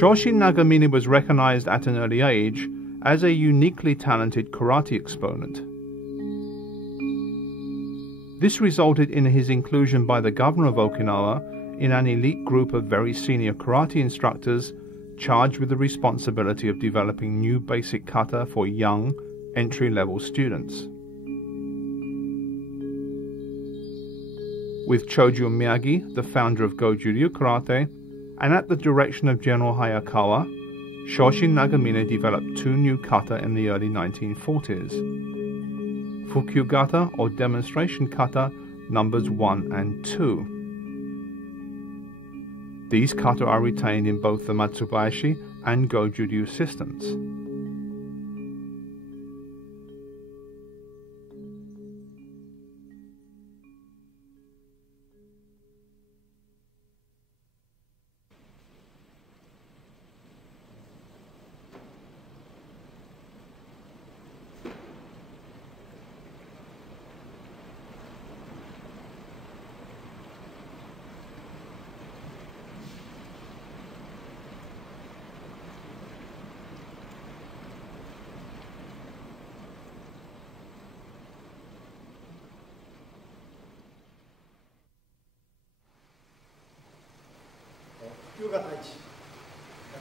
Shoshin Nagamine was recognized at an early age as a uniquely talented karate exponent. This resulted in his inclusion by the governor of Okinawa in an elite group of very senior karate instructors charged with the responsibility of developing new basic kata for young, entry-level students. With Choju Miyagi, the founder of Goju-Ryu Karate, and at the direction of General Hayakawa, Shoshin Nagamine developed two new kata in the early 1940s. Fukyugata, or demonstration kata, numbers 1 and 2. These kata are retained in both the Matsubayashi and Goju-Ryu systems.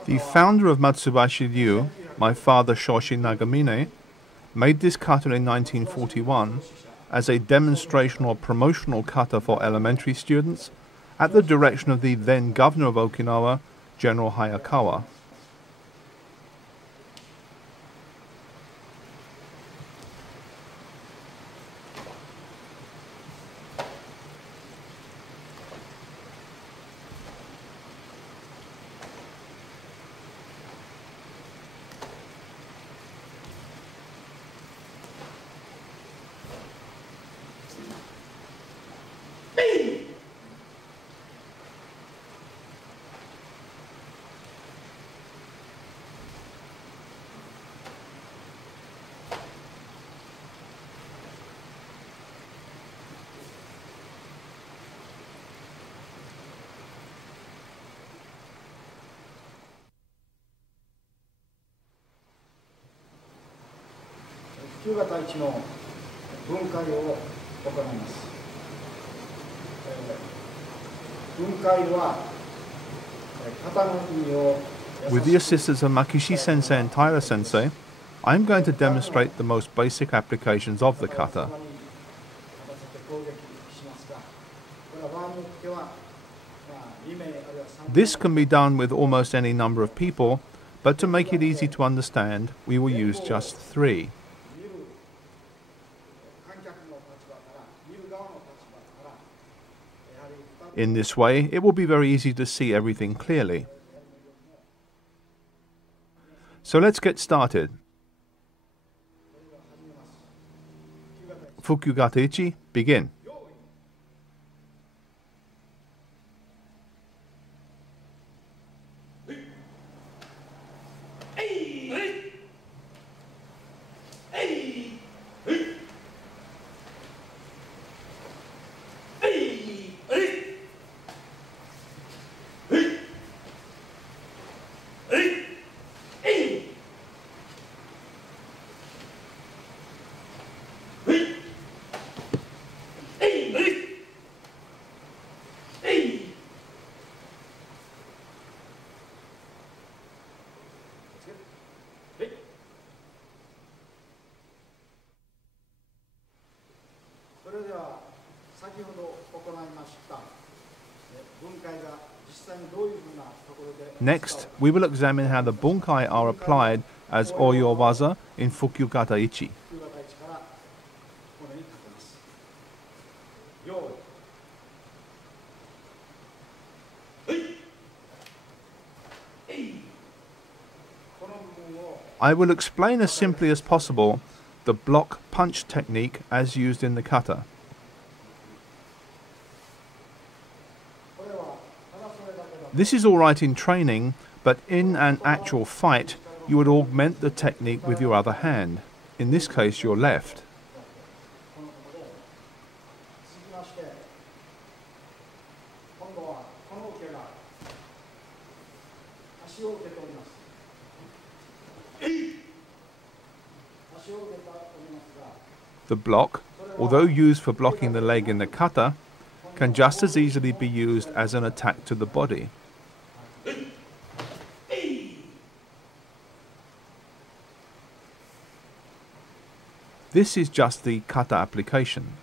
The founder of Matsubayashi Ryu, my father Shoshin Nagamine, made this kata in 1941 as a demonstration or promotional kata for elementary students at the direction of the then governor of Okinawa, General Hayakawa. With the assistance of Makishi Sensei and Taira Sensei, I am going to demonstrate the most basic applications of the kata. This can be done with almost any number of people, but to make it easy to understand, we will use just 3. In this way, it will be very easy to see everything clearly. So let's get started. Fukyugata Ichi, begin. Next, we will examine how the bunkai are applied as Oyo waza in Fukyugata Ichi. I will explain as simply as possible the block punch technique as used in the kata. This is alright in training, but in an actual fight, you would augment the technique with your other hand, in this case your left. The block, although used for blocking the leg in the kata, can just as easily be used as an attack to the body. This is just the kata application.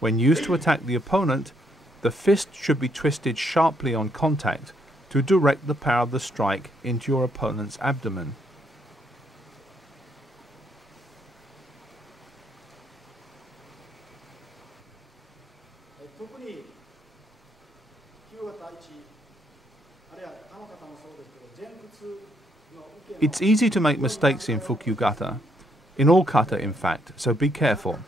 When used to attack the opponent, the fist should be twisted sharply on contact to direct the power of the strike into your opponent's abdomen. It's easy to make mistakes in Fukyugata, in all kata in fact, so be careful.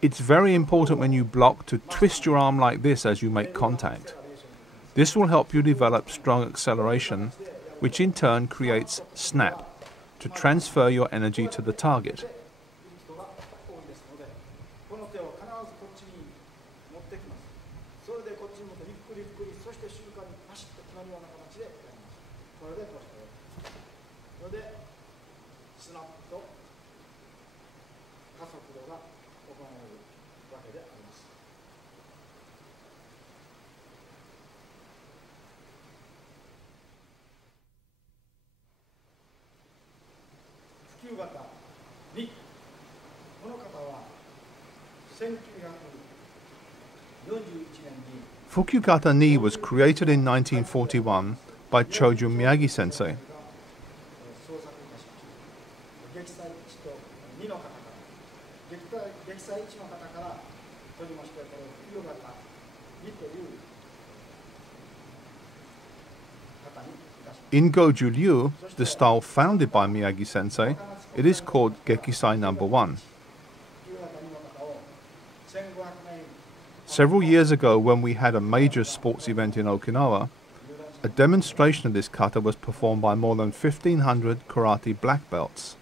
It's very important when you block to twist your arm like this as you make contact. This will help you develop strong acceleration, which in turn creates snap, to transfer your energy to the target. Fukyugata Ni was created in 1941 by Choju Miyagi sensei. In Goju Ryu, the style founded by Miyagi sensei, it is called Gekisai No. 1. Several years ago, when we had a major sports event in Okinawa, a demonstration of this kata was performed by more than 1,500 karate black belts.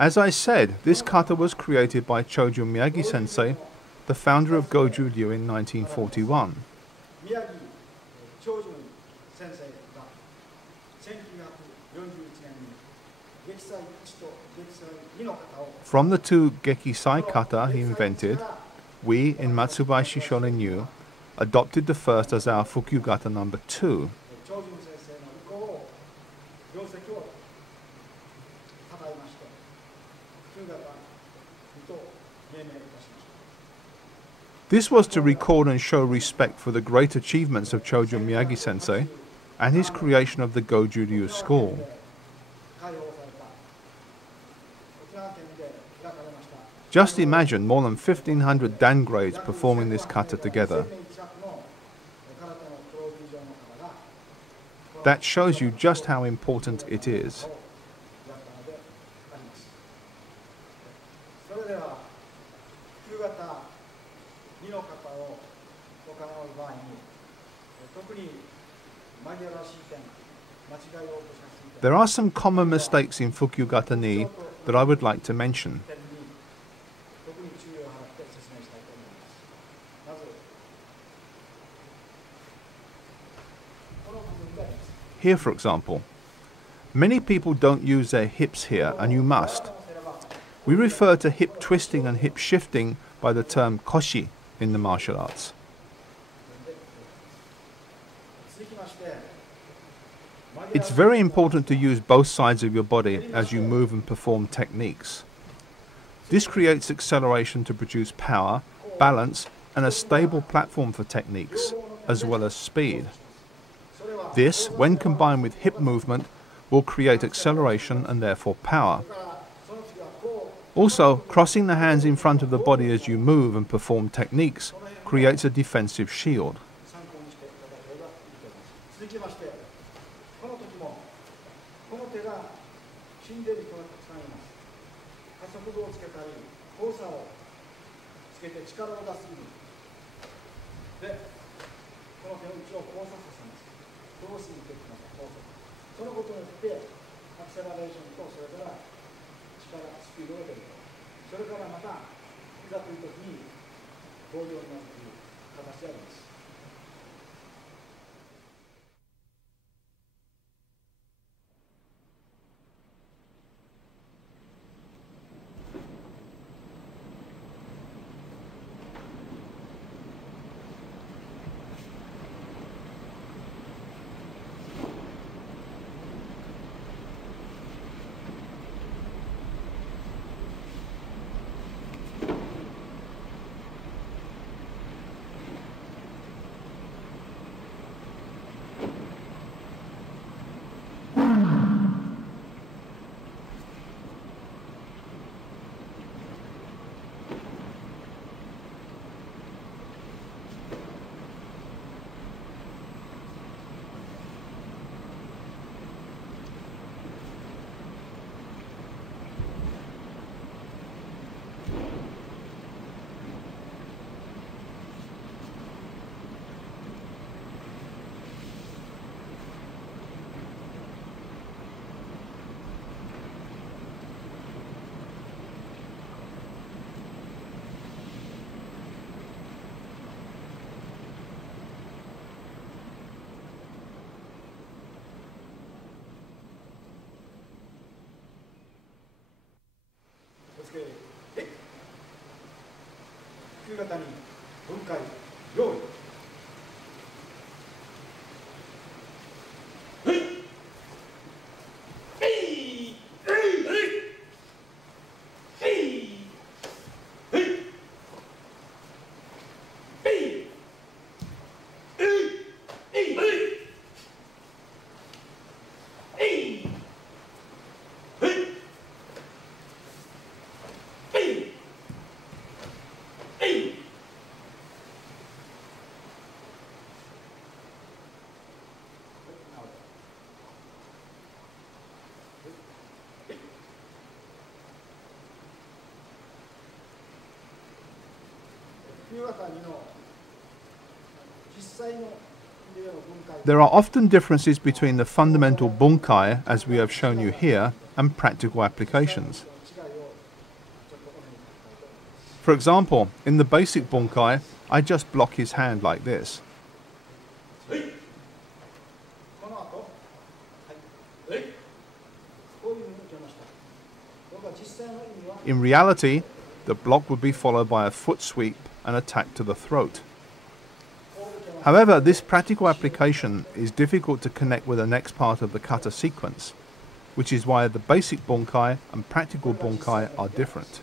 As I said, this kata was created by Choju Miyagi sensei, the founder of Goju Ryu in 1941. From the two Gekisai kata he invented, we in Matsubayashi Shorin-Ryu adopted the first as our Fukyugata No. 2. This was to record and show respect for the great achievements of Choju Miyagi sensei and his creation of the Goju Ryu school. Just imagine more than 1,500 dan grades performing this kata together. That shows you just how important it is. There are some common mistakes in Fukyugata Ni that I would like to mention. Here, for example, many people don't use their hips here, and you must. We refer to hip twisting and hip shifting by the term koshi in the martial arts. It's very important to use both sides of your body as you move and perform techniques. This creates acceleration to produce power, balance, and a stable platform for techniques. as well as speed. This, when combined with hip movement, will create acceleration and therefore power. Also, crossing the hands in front of the body as you move and perform techniques creates a defensive shield. There are often differences between the fundamental bunkai, as we have shown you here, and practical applications. For example, in the basic bunkai, I just block his hand like this. In reality, the block would be followed by a foot sweep and attack to the throat. However, this practical application is difficult to connect with the next part of the kata sequence, which is why the basic bunkai and practical bunkai are different.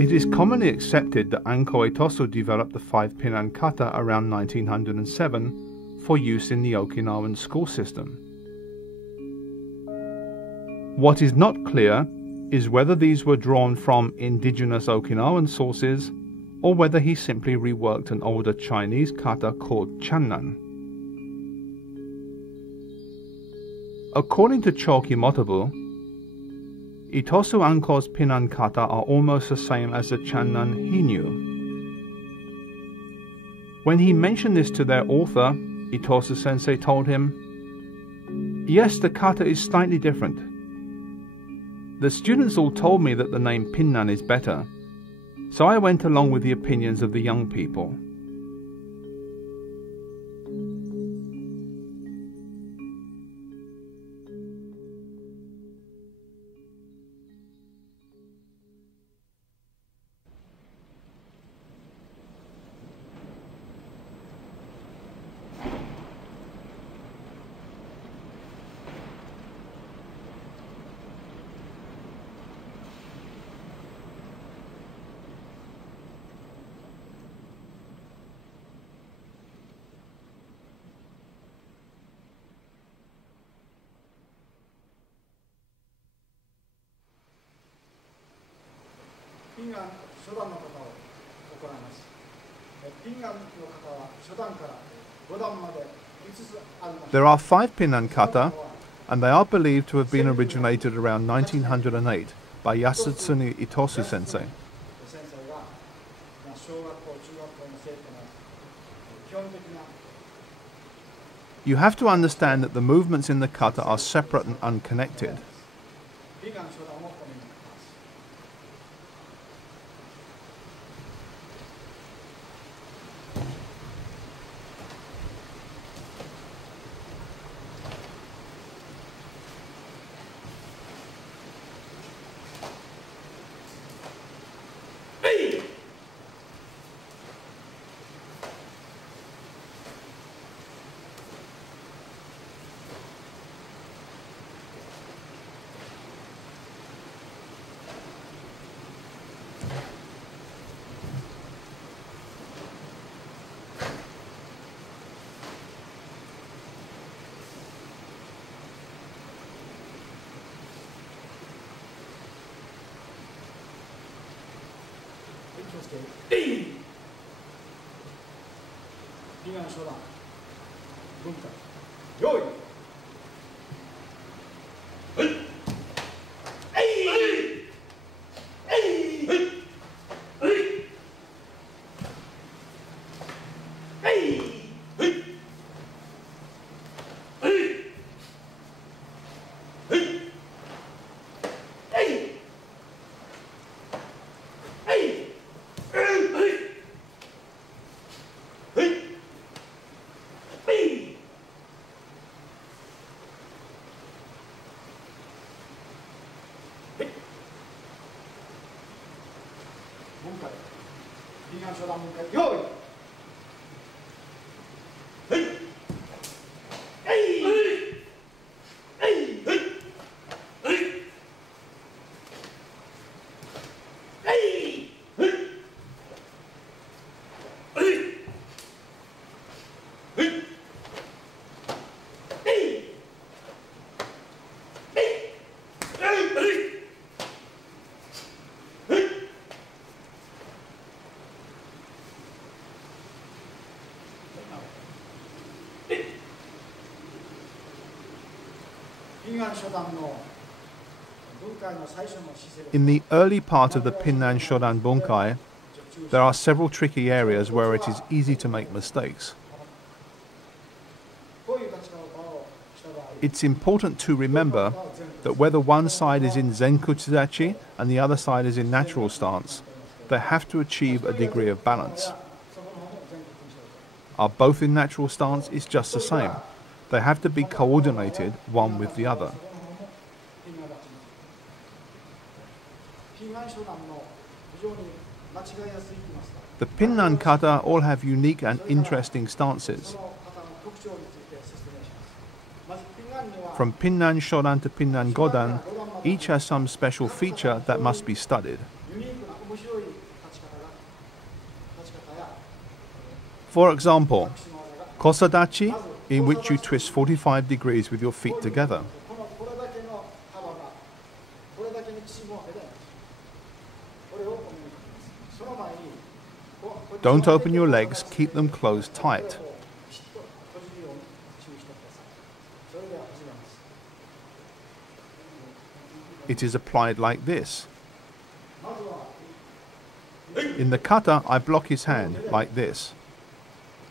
It is commonly accepted that Anko Itosu developed the 5-pinan kata around 1907 for use in the Okinawan school system. What is not clear is whether these were drawn from indigenous Okinawan sources or whether he simply reworked an older Chinese kata called channan. According to Choki Motobu, Itosu Anko's pinan kata are almost the same as the channan he knew. When he mentioned this to their author, Itosu sensei told him, "Yes, the kata is slightly different. The students all told me that the name pinnan is better, so I went along with the opinions of the young people." There are 5 pinnan kata, and they are believed to have been originated around 1908 by Yasutsune Itosu sensei. You have to understand that the movements in the kata are separate and unconnected. In the early part of the Pinnan Shodan Bunkai, there are several tricky areas where it is easy to make mistakes. It's important to remember that whether one side is in Zenkutsudachi and the other side is in natural stance, they have to achieve a degree of balance. Are both in natural stance, it's just the same. They have to be coordinated one with the other. The Pinnan kata all have unique and interesting stances. From Pinnan Shodan to Pinnan Godan, each has some special feature that must be studied. For example, Kosadachi, in which you twist 45 degrees with your feet together. Don't open your legs, keep them closed tight. It is applied like this. In the kata, I block his hand, like this.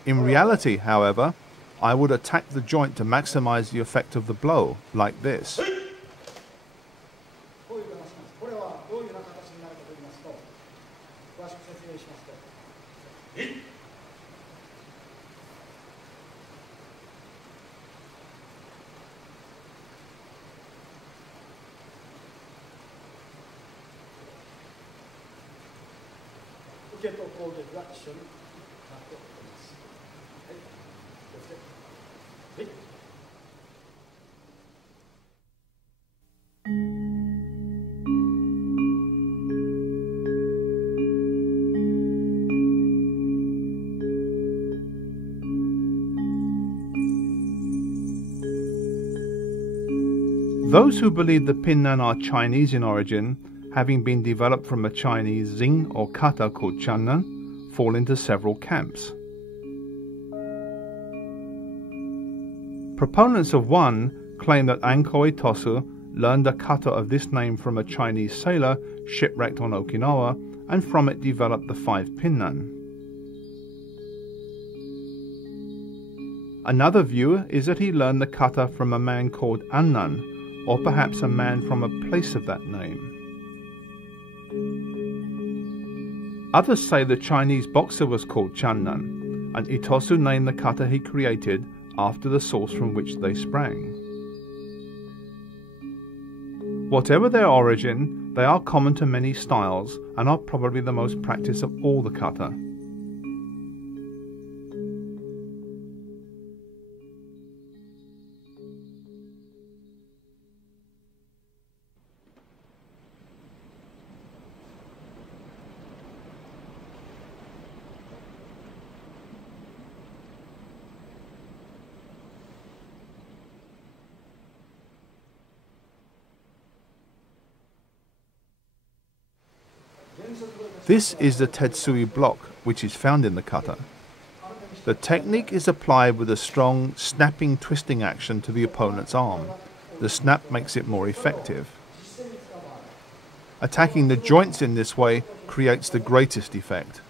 In reality, however, I would attack the joint to maximize the effect of the blow, like this. Those who believe the Pinnan are Chinese in origin having been developed from a Chinese zing or kata called channan, fall into several camps. Proponents of one claim that Anko Itosu learned the kata of this name from a Chinese sailor shipwrecked on Okinawa, and from it developed the 5 pinnan. Another view is that he learned the kata from a man called Annan, or perhaps a man from a place of that name. Others say the Chinese boxer was called Channan, and Itosu named the kata he created after the source from which they sprang. Whatever their origin, they are common to many styles and are probably the most practiced of all the kata. This is the tetsui block, which is found in the kata. The technique is applied with a strong snapping twisting action to the opponent's arm. The snap makes it more effective. Attacking the joints in this way creates the greatest effect.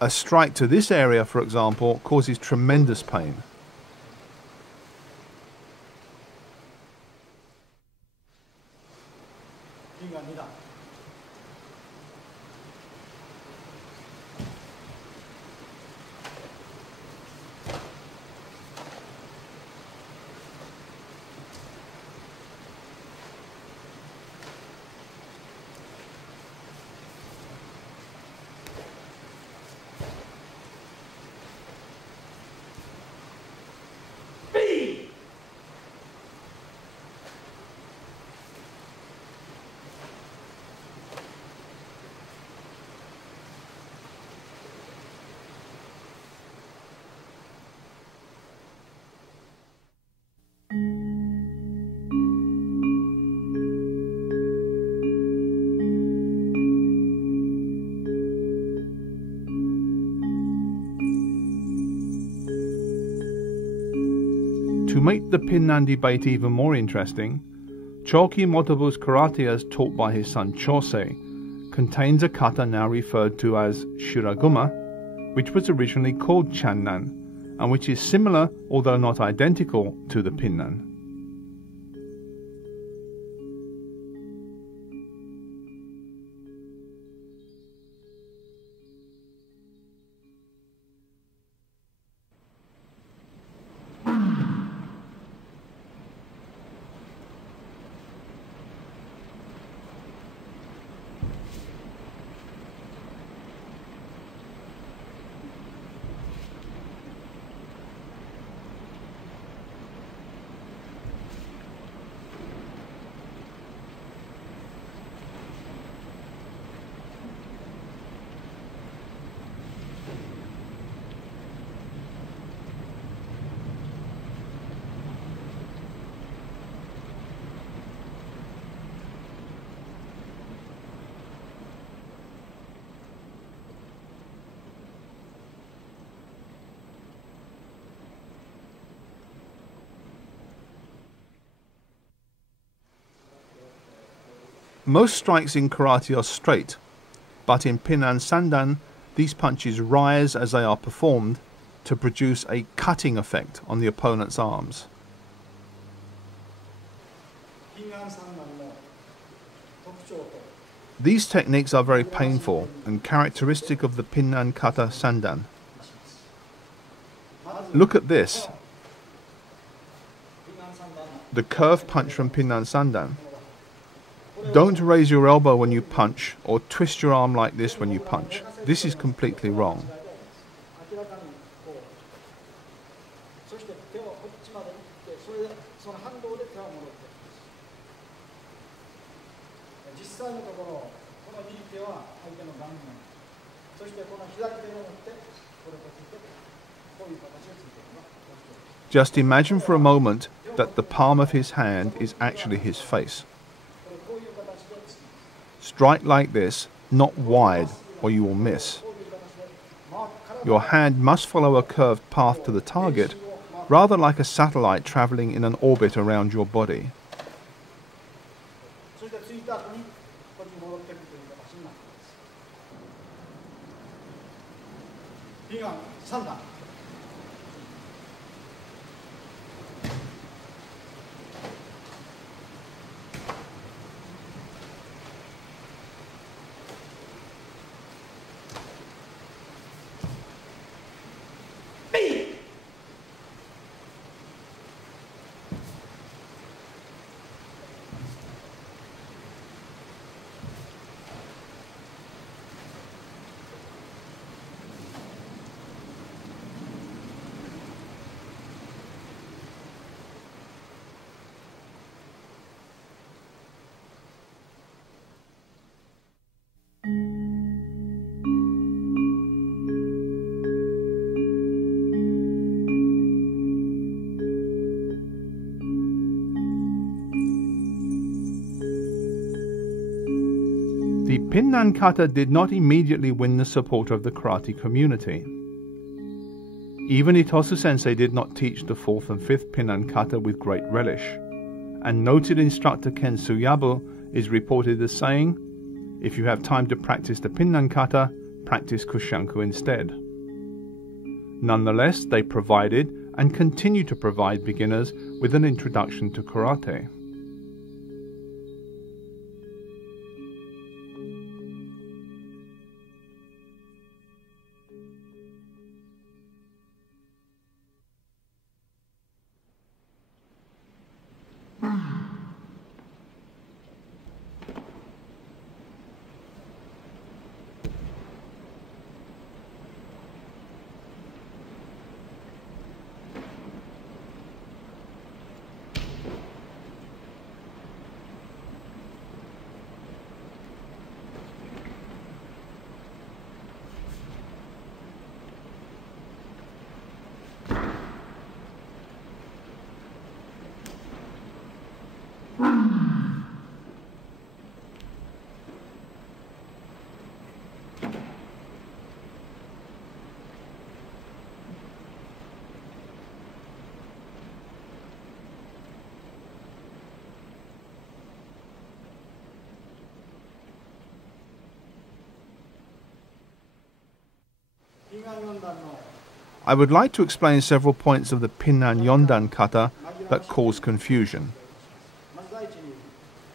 A strike to this area, for example, causes tremendous pain. To make the pinnan debate even more interesting, Choki Motobu's karate as taught by his son Chosei contains a kata now referred to as shiraguma, which was originally called channan, and which is similar, although not identical, to the pinnan. Most strikes in karate are straight, but in pinnan sandan, these punches rise as they are performed to produce a cutting effect on the opponent's arms. These techniques are very painful and characteristic of the pinnan kata sandan. Look at this. The curve punch from pinnan sandan. Don't raise your elbow when you punch or twist your arm like this when you punch. This is completely wrong. Just imagine for a moment that the palm of his hand is actually his face. Strike like this, not wide, or you will miss. Your hand must follow a curved path to the target, rather like a satellite traveling in an orbit around your body. The Pinnan kata did not immediately win the support of the karate community. Even Itosu Sensei did not teach the 4th and 5th Pinnan kata with great relish, and noted instructor Ken Tsuyabu is reported as saying, "If you have time to practice the Pinnan kata, practice Kushanku instead." Nonetheless, they provided and continue to provide beginners with an introduction to karate. I would like to explain several points of the Pinnan Yondan kata that cause confusion.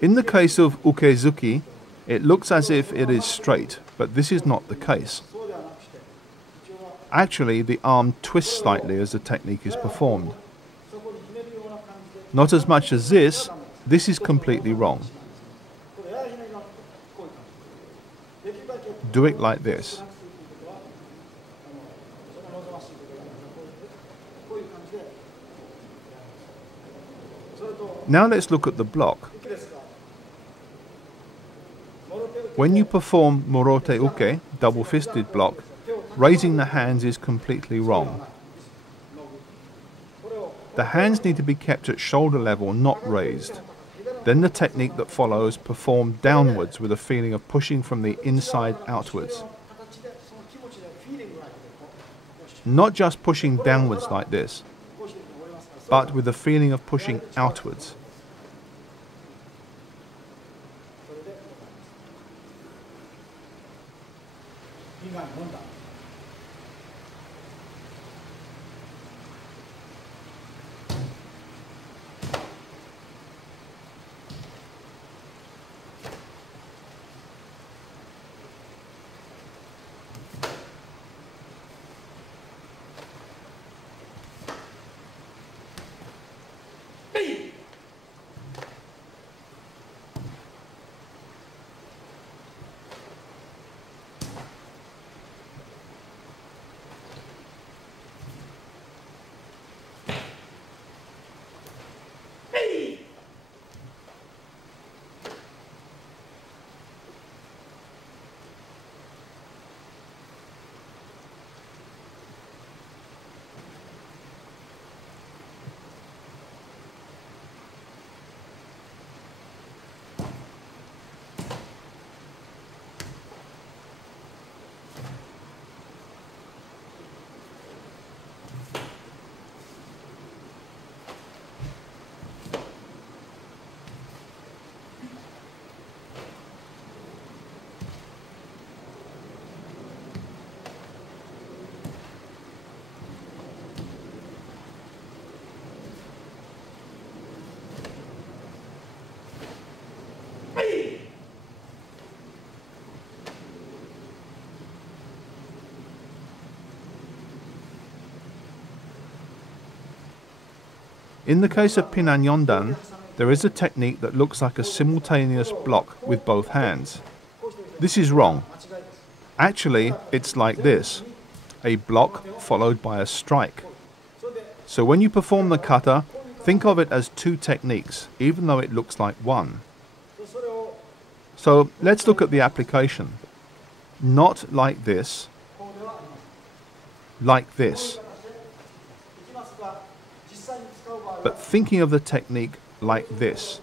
In the case of ukezuki, it looks as if it is straight, but this is not the case. Actually, the arm twists slightly as the technique is performed. Not as much as this is completely wrong. Do it like this. Now let's look at the block. When you perform morote uke, double-fisted block, raising the hands is completely wrong. The hands need to be kept at shoulder level, not raised. Then the technique that follows, performed downwards with a feeling of pushing from the inside outwards. Not just pushing downwards like this, but with a feeling of pushing outwards. In the case of Pinan Yondan, there is a technique that looks like a simultaneous block with both hands. This is wrong. Actually, it's like this, a block followed by a strike. So when you perform the kata, think of it as two techniques, even though it looks like one. So let's look at the application. Not like this, like this. But thinking of the technique like this.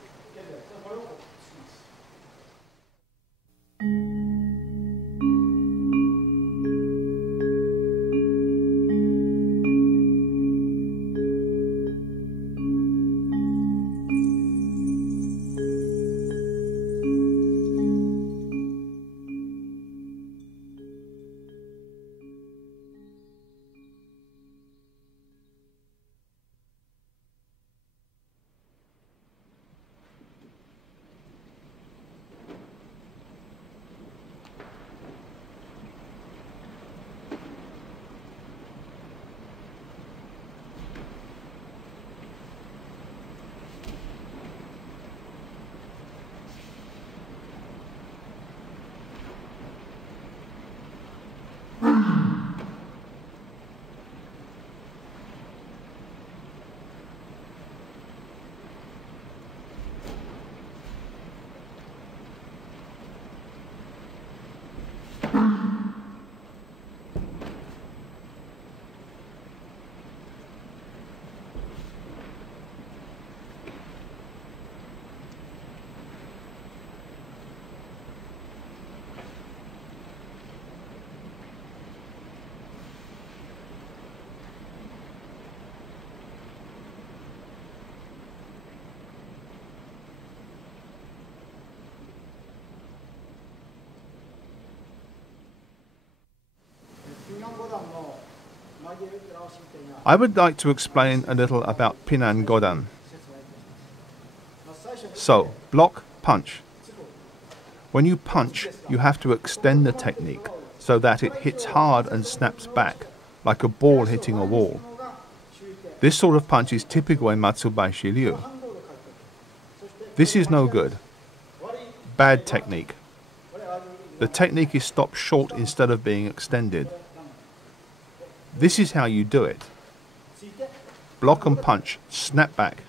I would like to explain a little about Pinan Godan. So, block, punch. When you punch, you have to extend the technique so that it hits hard and snaps back, like a ball hitting a wall. This sort of punch is typical in Matsubayashi Ryu. This is no good. Bad technique. The technique is stopped short instead of being extended. This is how you do it. Block and punch, snap back.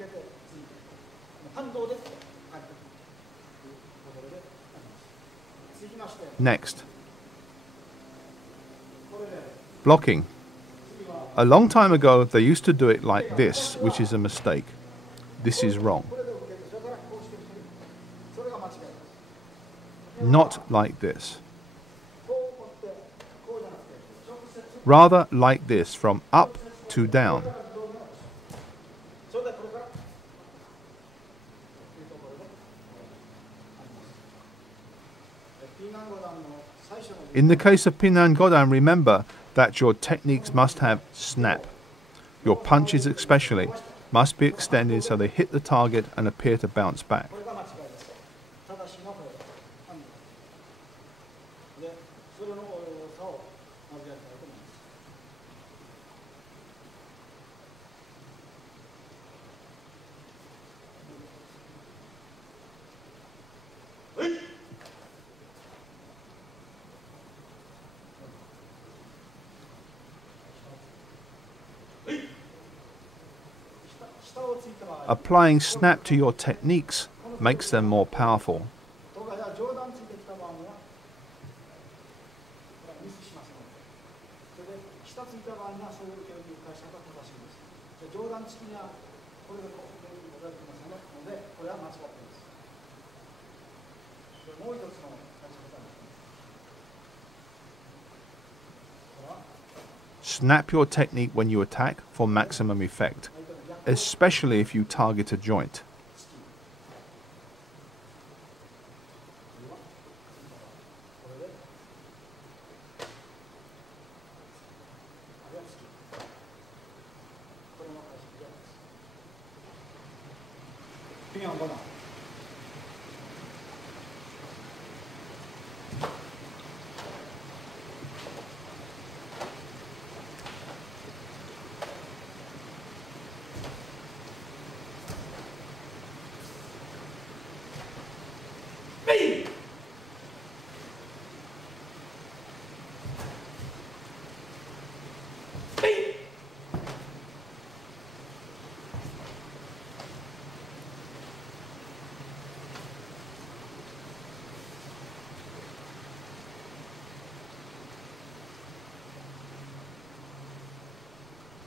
Next. Blocking. A long time ago they used to do it like this, which is a mistake. This is wrong. Not like this. Rather like this, from up to down. In the case of Pinan Godan, remember that your techniques must have snap. Your punches especially must be extended so they hit the target and appear to bounce back. Applying snap to your techniques makes them more powerful. Snap your technique when you attack for maximum effect, especially if you target a joint.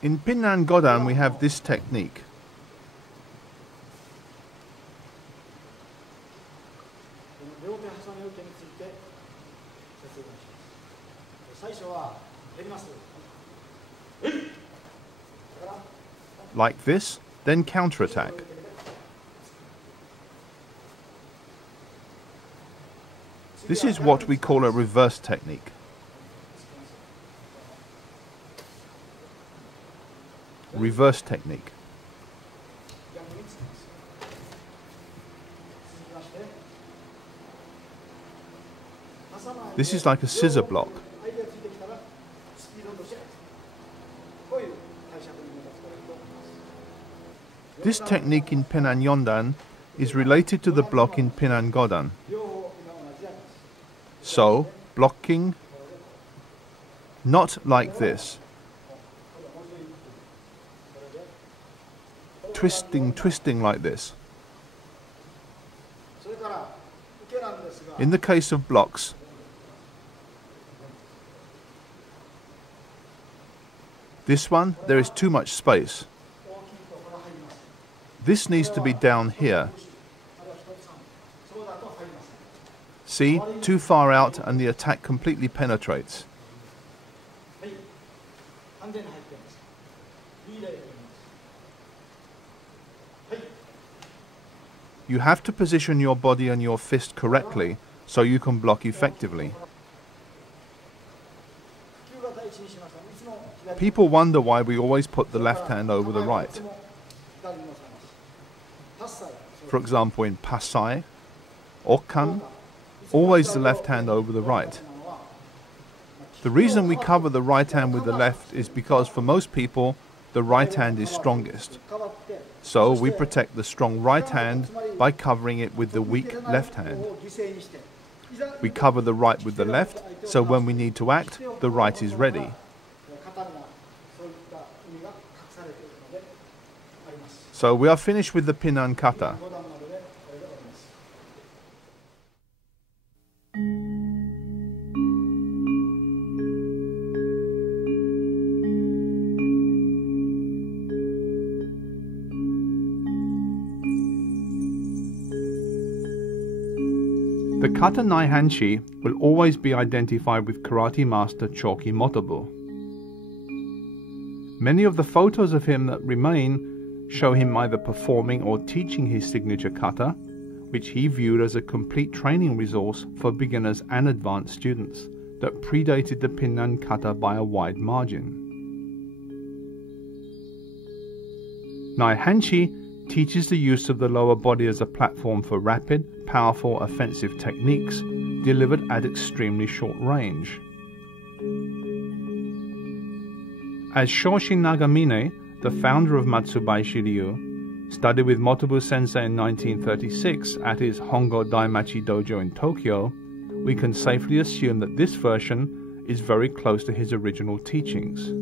In Pinnan Godan we have this technique. Like this, then counterattack. This is what we call a reverse technique. Reverse technique. This is like a scissor block. This technique in Pinnan Yondan is related to the block in Pinnan Godan. So, blocking, not like this. Twisting like this. In the case of blocks, this one, there is too much space. This needs to be down here. See, too far out and the attack completely penetrates. You have to position your body and your fist correctly so you can block effectively. People wonder why we always put the left hand over the right. For example, in Pasai, Okan, always the left hand over the right. The reason we cover the right hand with the left is because for most people, the right hand is strongest. So we protect the strong right hand by covering it with the weak left hand. We cover the right with the left, so when we need to act, the right is ready. So we are finished with the Pinnan kata. The kata Naihanchi will always be identified with karate master Choki Motobu. Many of the photos of him that remain show him either performing or teaching his signature kata, which he viewed as a complete training resource for beginners and advanced students that predated the Pinnan kata by a wide margin. Naihanchi teaches the use of the lower body as a platform for rapid, powerful, offensive techniques delivered at extremely short range. As Shoshin Nagamine, the founder of Matsubayashi Ryu, studied with Motobu Sensei in 1936 at his Hongo Daimachi Dojo in Tokyo, we can safely assume that this version is very close to his original teachings.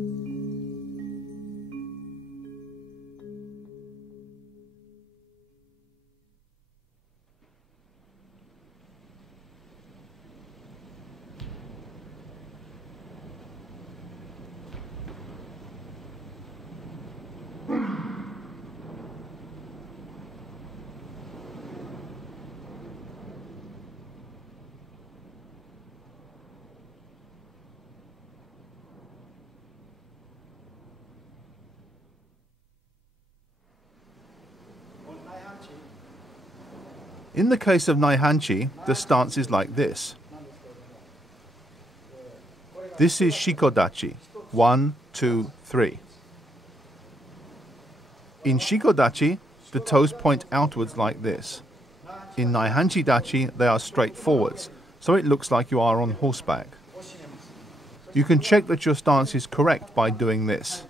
In the case of Naihanchi, the stance is like this. This is Shikodachi. 1, 2, 3. In Shikodachi, the toes point outwards like this. In Naihanchi Dachi, they are straight forwards, so it looks like you are on horseback. You can check that your stance is correct by doing this.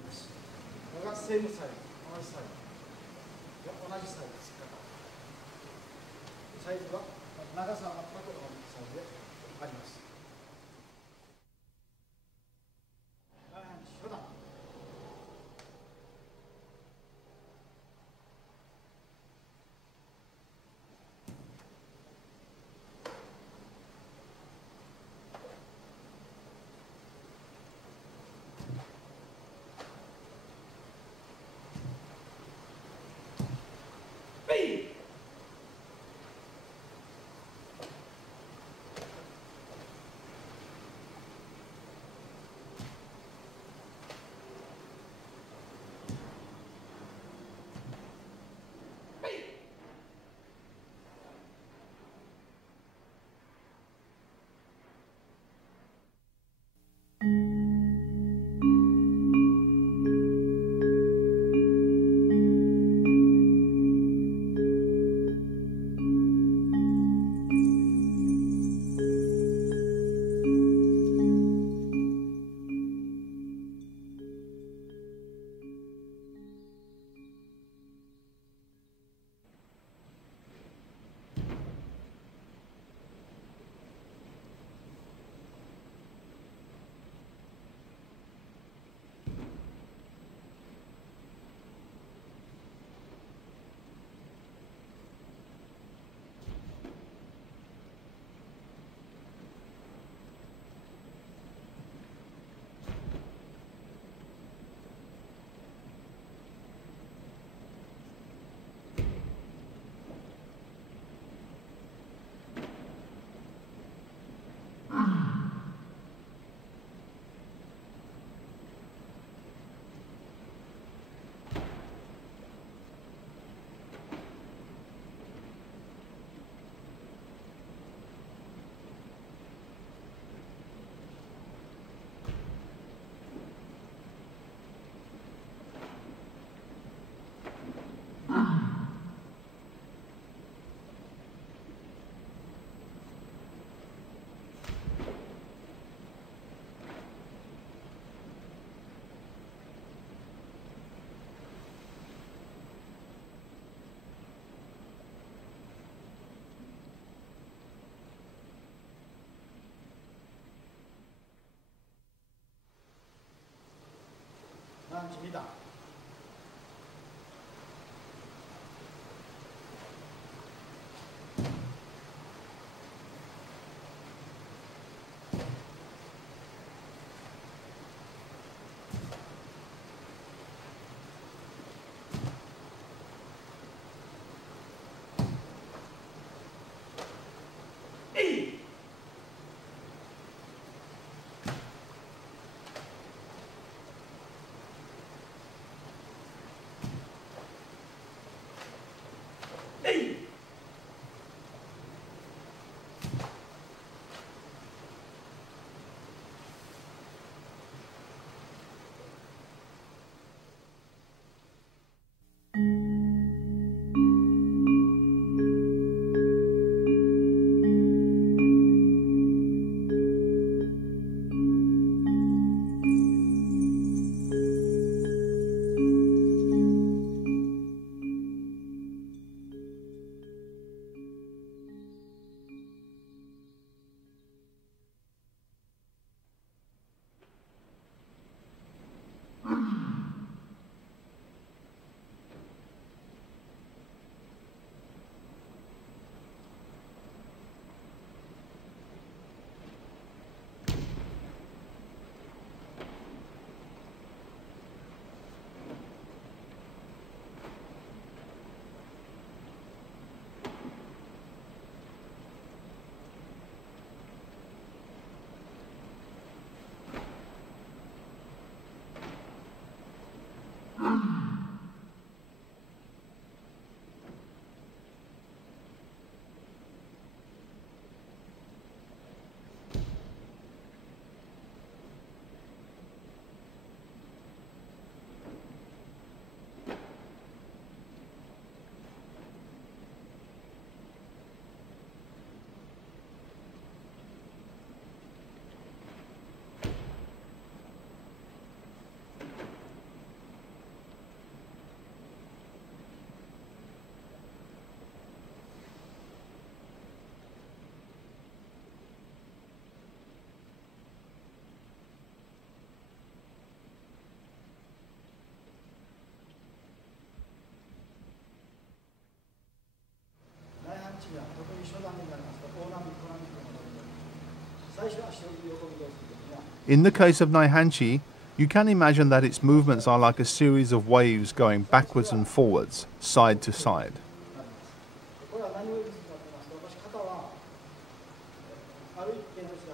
In the case of Naihanchi, you can imagine that its movements are like a series of waves going backwards and forwards, side to side.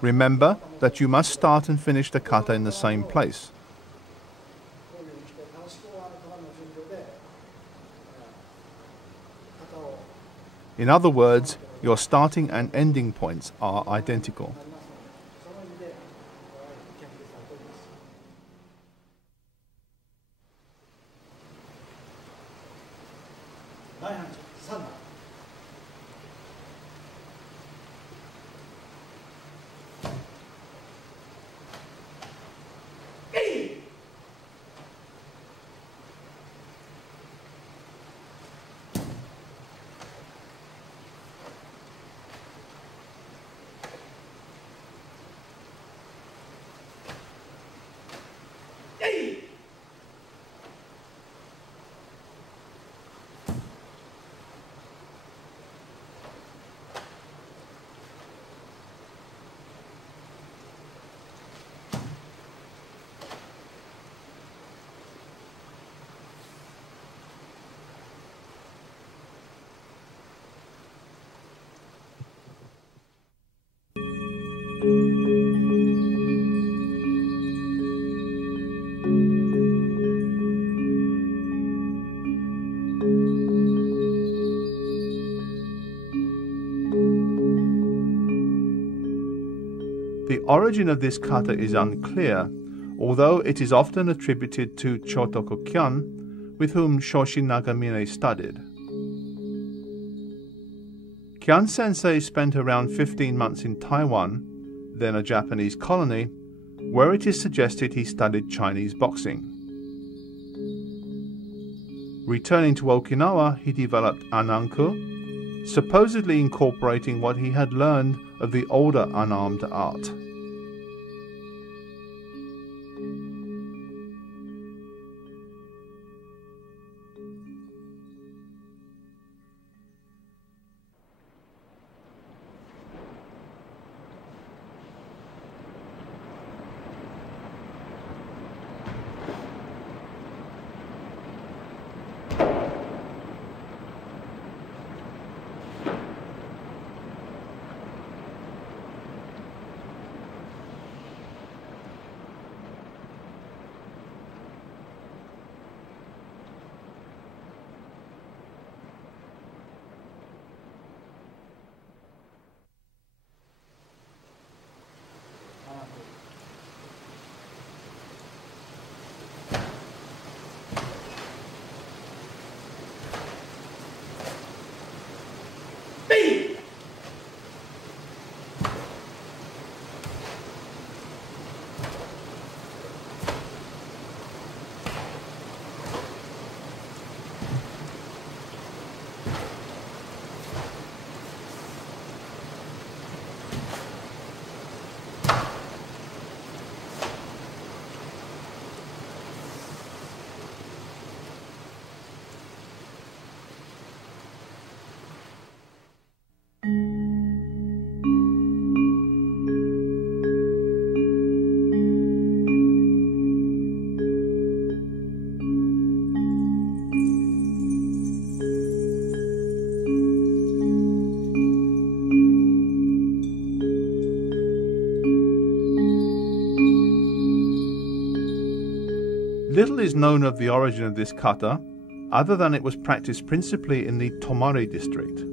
Remember that you must start and finish the kata in the same place. In other words, your starting and ending points are identical. The origin of this kata is unclear, although it is often attributed to Chotoko Kyan, with whom Shoshin Nagamine studied. Kyan sensei spent around 15 months in Taiwan, then a Japanese colony, where it is suggested he studied Chinese boxing. Returning to Okinawa, he developed Ananku, supposedly incorporating what he had learned of the older unarmed art. Little is known of the origin of this kata, other than it was practiced principally in the Tomari district.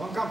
Welcome.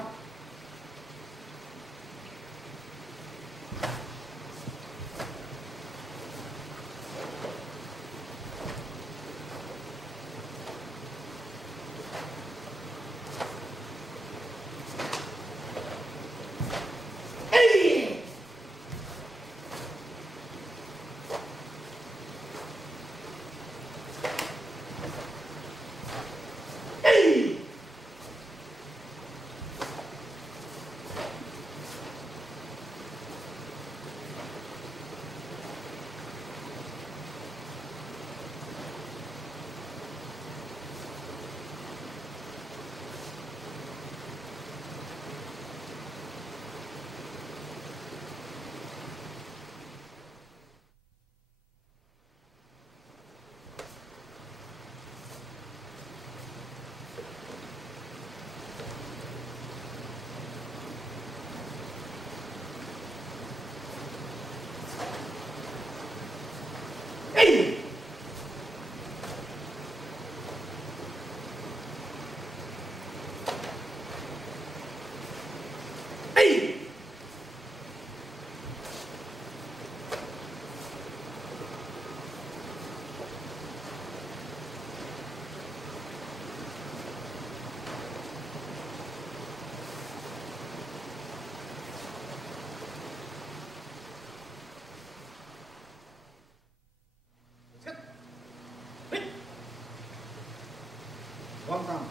Welcome.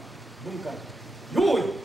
分解。用意。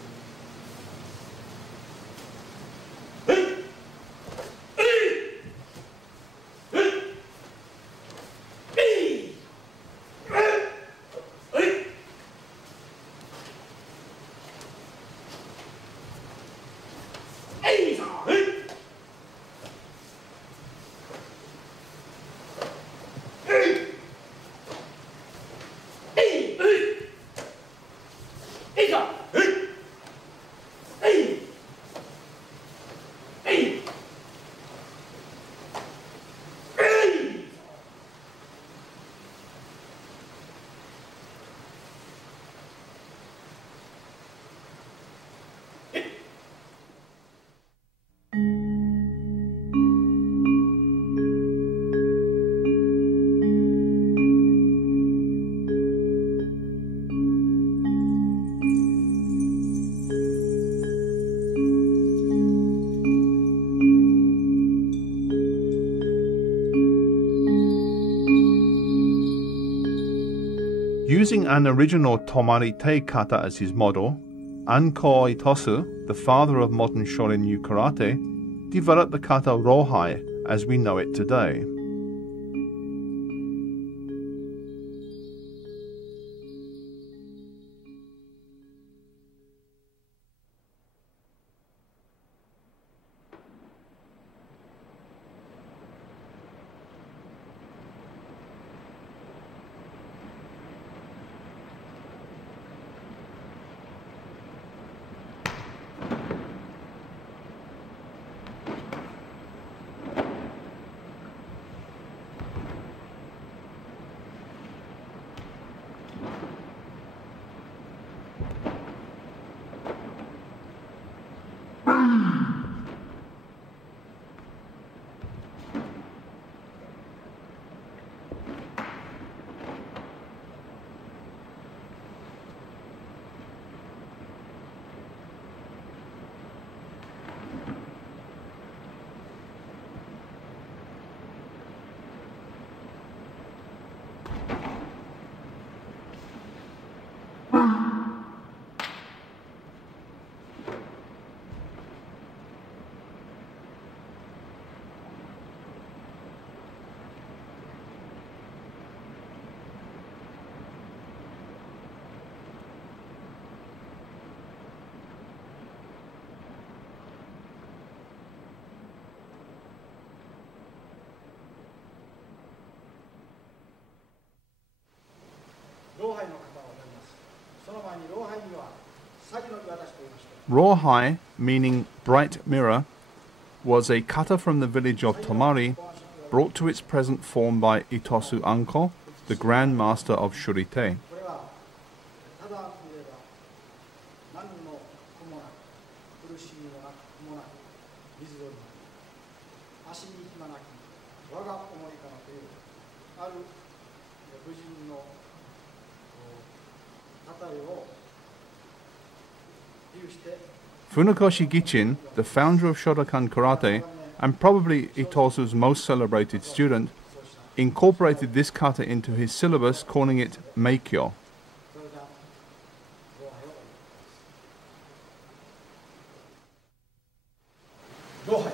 Using an original Tomari-te kata as his model, Anko Itosu, the father of modern Shorin-Ryu karate, developed the kata Rohai as we know it today. Rawhai, meaning bright mirror, was a kata from the village of Tomari, brought to its present form by Itosu Anko, the Grand Master of Shurite. これはただ言えば何の苦もなく苦しみもなく苦もなく水鳥もなく足に暇なき我が思いかなというある武人のたたえを有して Funakoshi Gichin, the founder of Shotokan Karate, and probably Itosu's most celebrated student, incorporated this kata into his syllabus, calling it Meikyo. それが老廃を老廃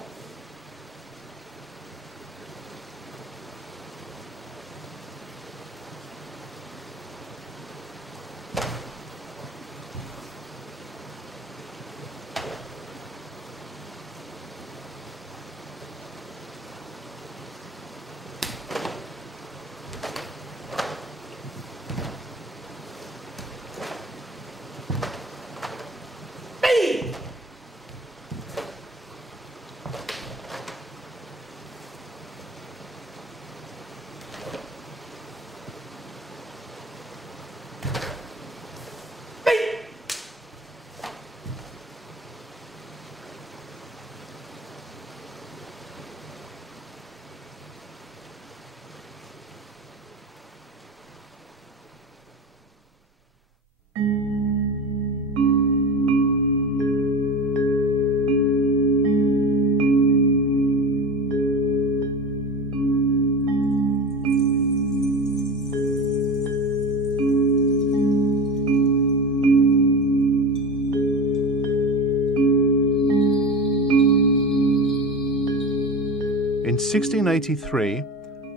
In 1683,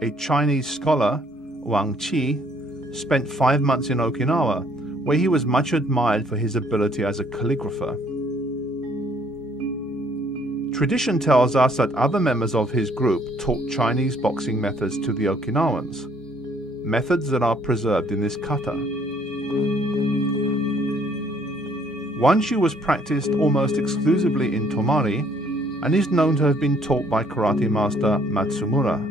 a Chinese scholar, Wang Qi, spent 5 months in Okinawa, where he was much admired for his ability as a calligrapher. Tradition tells us that other members of his group taught Chinese boxing methods to the Okinawans, methods that are preserved in this kata. Wanshu was practiced almost exclusively in Tomari and is known to have been taught by karate master Matsumura.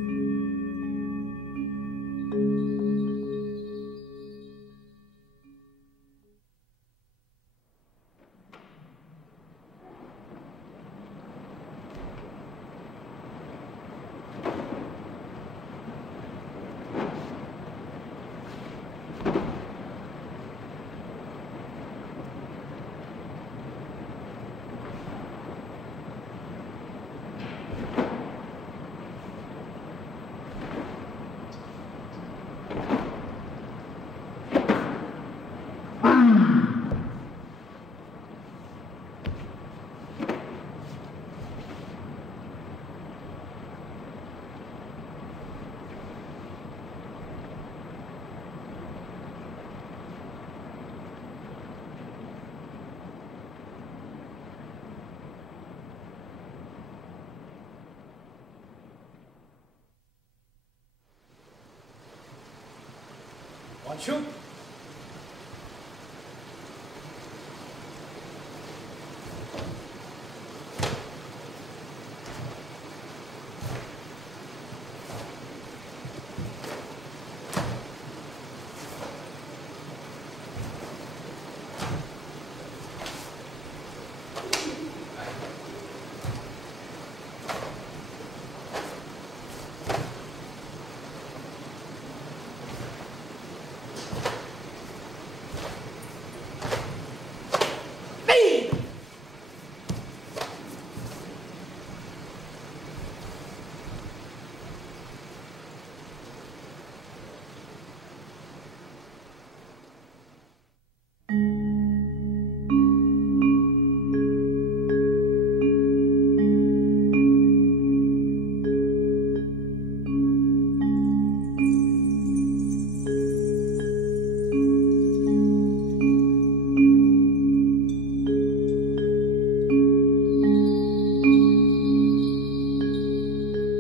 One shoot.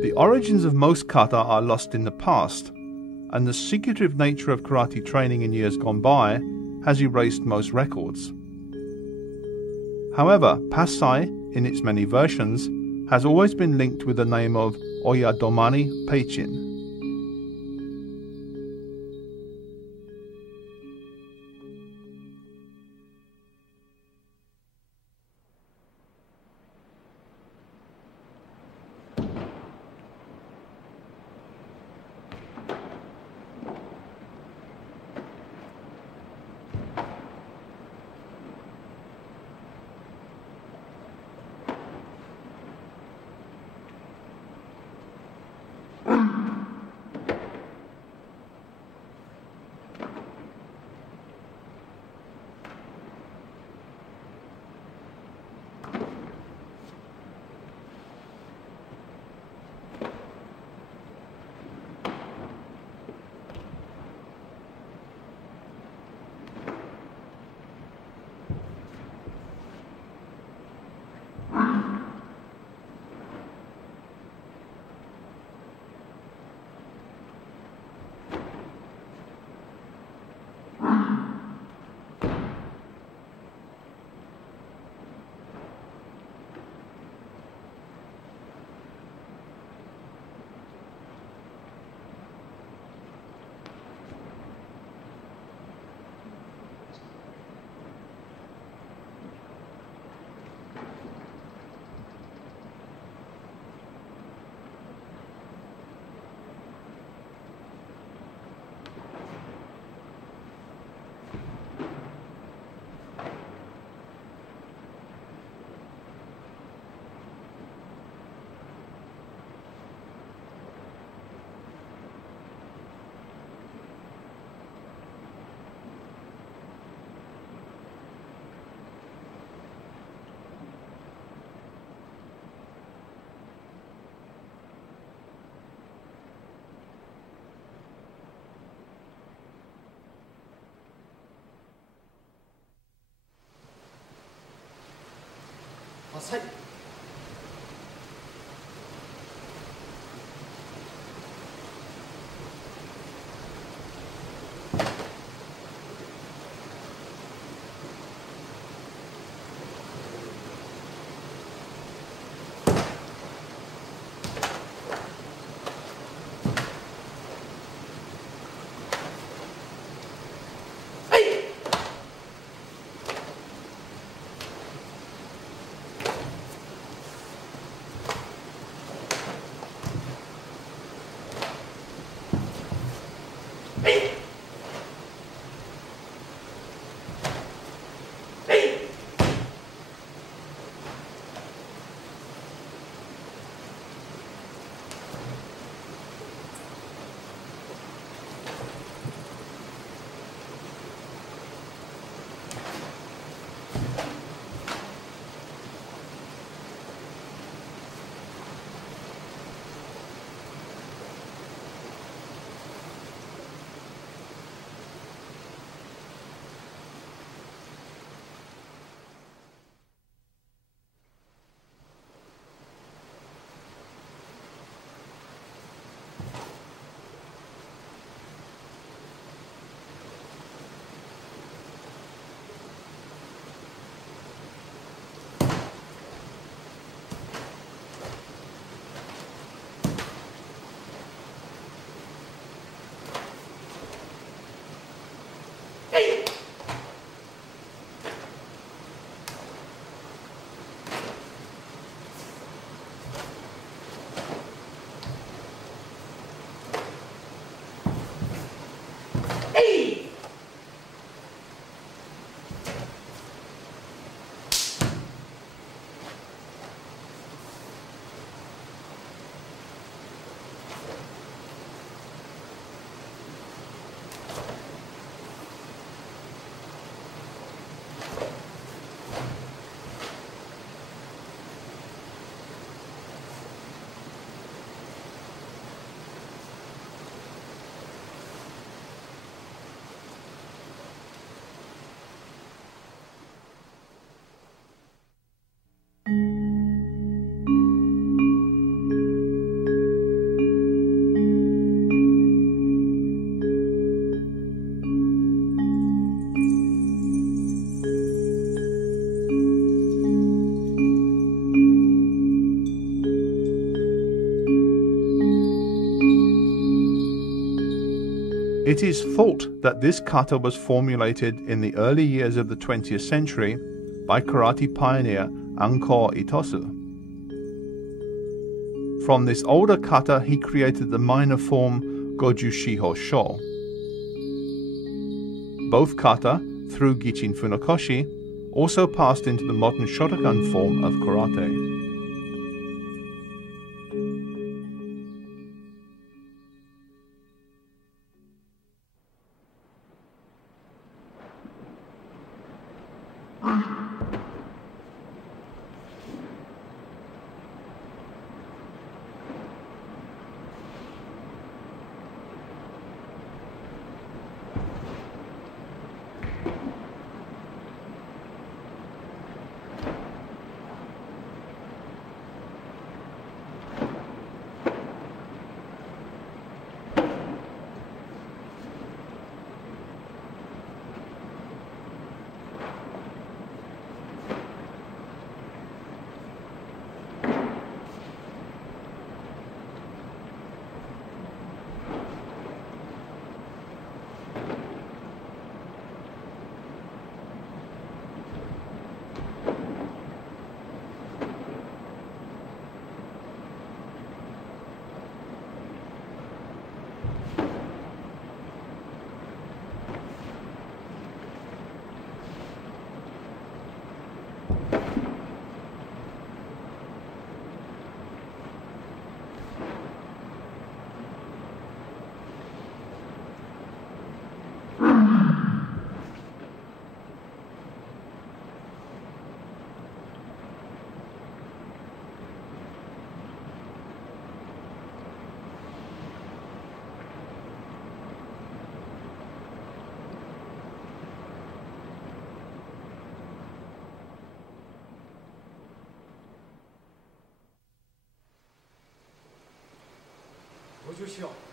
The origins of most kata are lost in the past, and the secretive nature of karate training in years gone by has erased most records. However, Passai, in its many versions, has always been linked with the name of Oyadomari Peichin. Passai. It is thought that this kata was formulated in the early years of the 20th century by karate pioneer Anko Itosu. From this older kata, he created the minor form Goju Shiho Sho. Both kata, through Gichin Funakoshi, also passed into the modern Shotokan form of karate. 고주시오.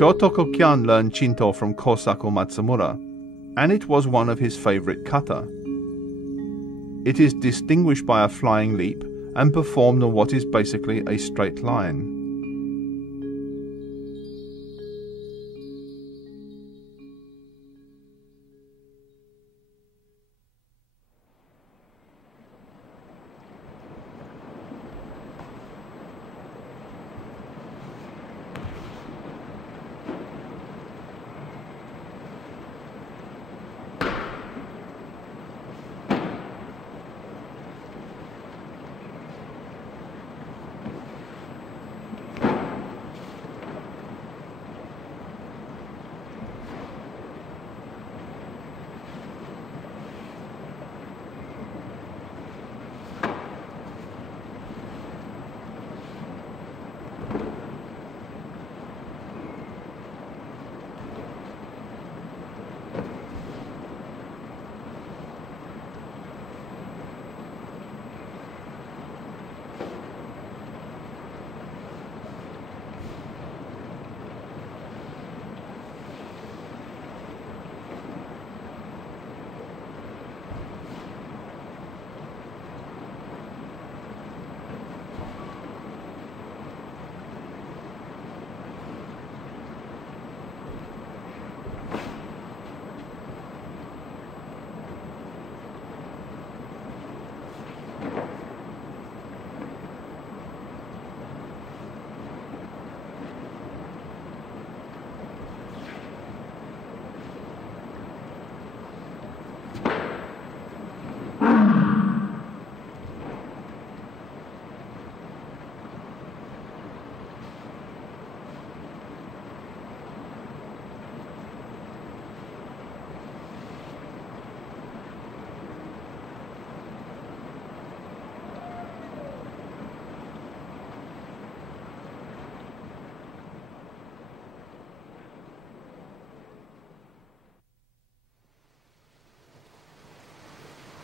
Shotoko-kyan learned Shinto from Kosaku Matsumura, and it was one of his favorite kata. It is distinguished by a flying leap and performed on what is basically a straight line.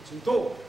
ちんと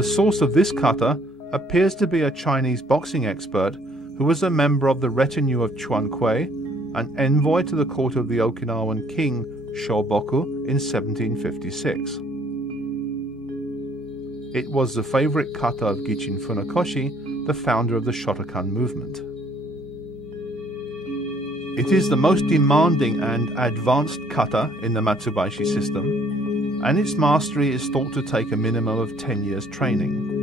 The source of this kata appears to be a Chinese boxing expert who was a member of the retinue of Chuan Kuei, an envoy to the court of the Okinawan king Shoboku in 1756. It was the favorite kata of Gichin Funakoshi, the founder of the Shotokan movement. It is the most demanding and advanced kata in the Matsubayashi system, and its mastery is thought to take a minimum of 10 years training.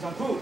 2-3.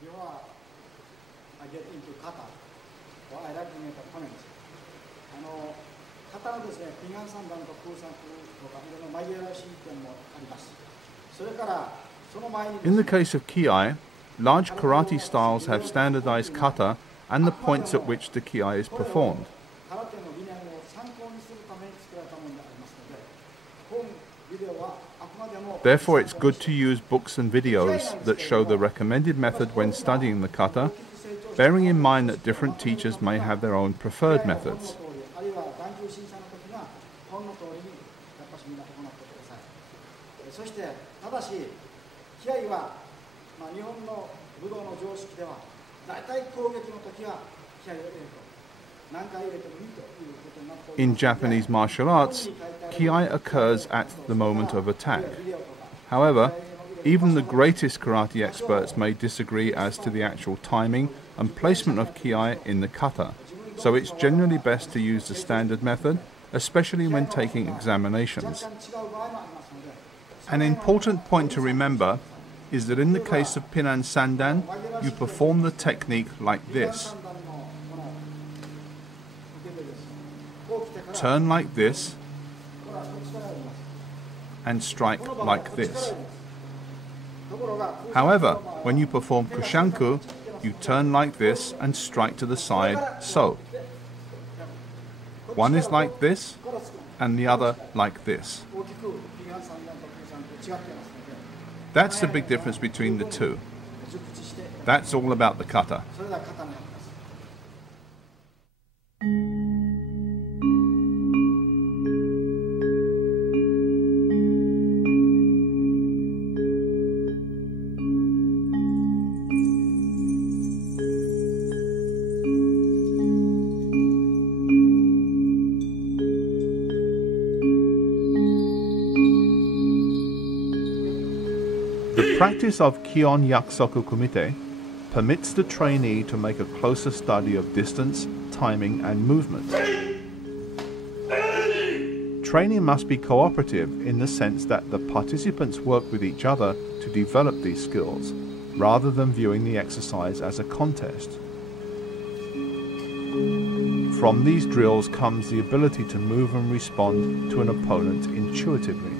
Before I get into kata, or I like to make a comment. 型はですね、ピガン三段と空三空とかいろんなマイヤーシートもあります。それからその前に In the case of kiai, large karate styles have standardized kata and the points at which the kiai is performed. 空手の理念を参考にするために作られたものでありますので、本ビデオはあくまでも Therefore, it's good to use books and videos that show the recommended method when studying the kata, bearing in mind that different teachers may have their own preferred methods. あるいは眼球審査の時は本の通りにやっぱしみんな行ってください。そしてただし気合は、日本の武道の常識では大体攻撃の時は気合を入れると何回入れてもいいということになっております。 In Japanese martial arts, kiai occurs at the moment of attack. However, even the greatest karate experts may disagree as to the actual timing and placement of kiai in the kata, so it's generally best to use the standard method, especially when taking examinations. An important point to remember is that in the case of Pinan Sandan, you perform the technique like this. Turn like this and strike like this. However, when you perform kushanku, you turn like this and strike to the side, so. One is like this and the other like this. That's the big difference between the two. That's all about the kata. The practice of Kion Yakusoku Kumite permits the trainee to make a closer study of distance, timing and movement. Training must be cooperative in the sense that the participants work with each other to develop these skills, rather than viewing the exercise as a contest. From these drills comes the ability to move and respond to an opponent intuitively.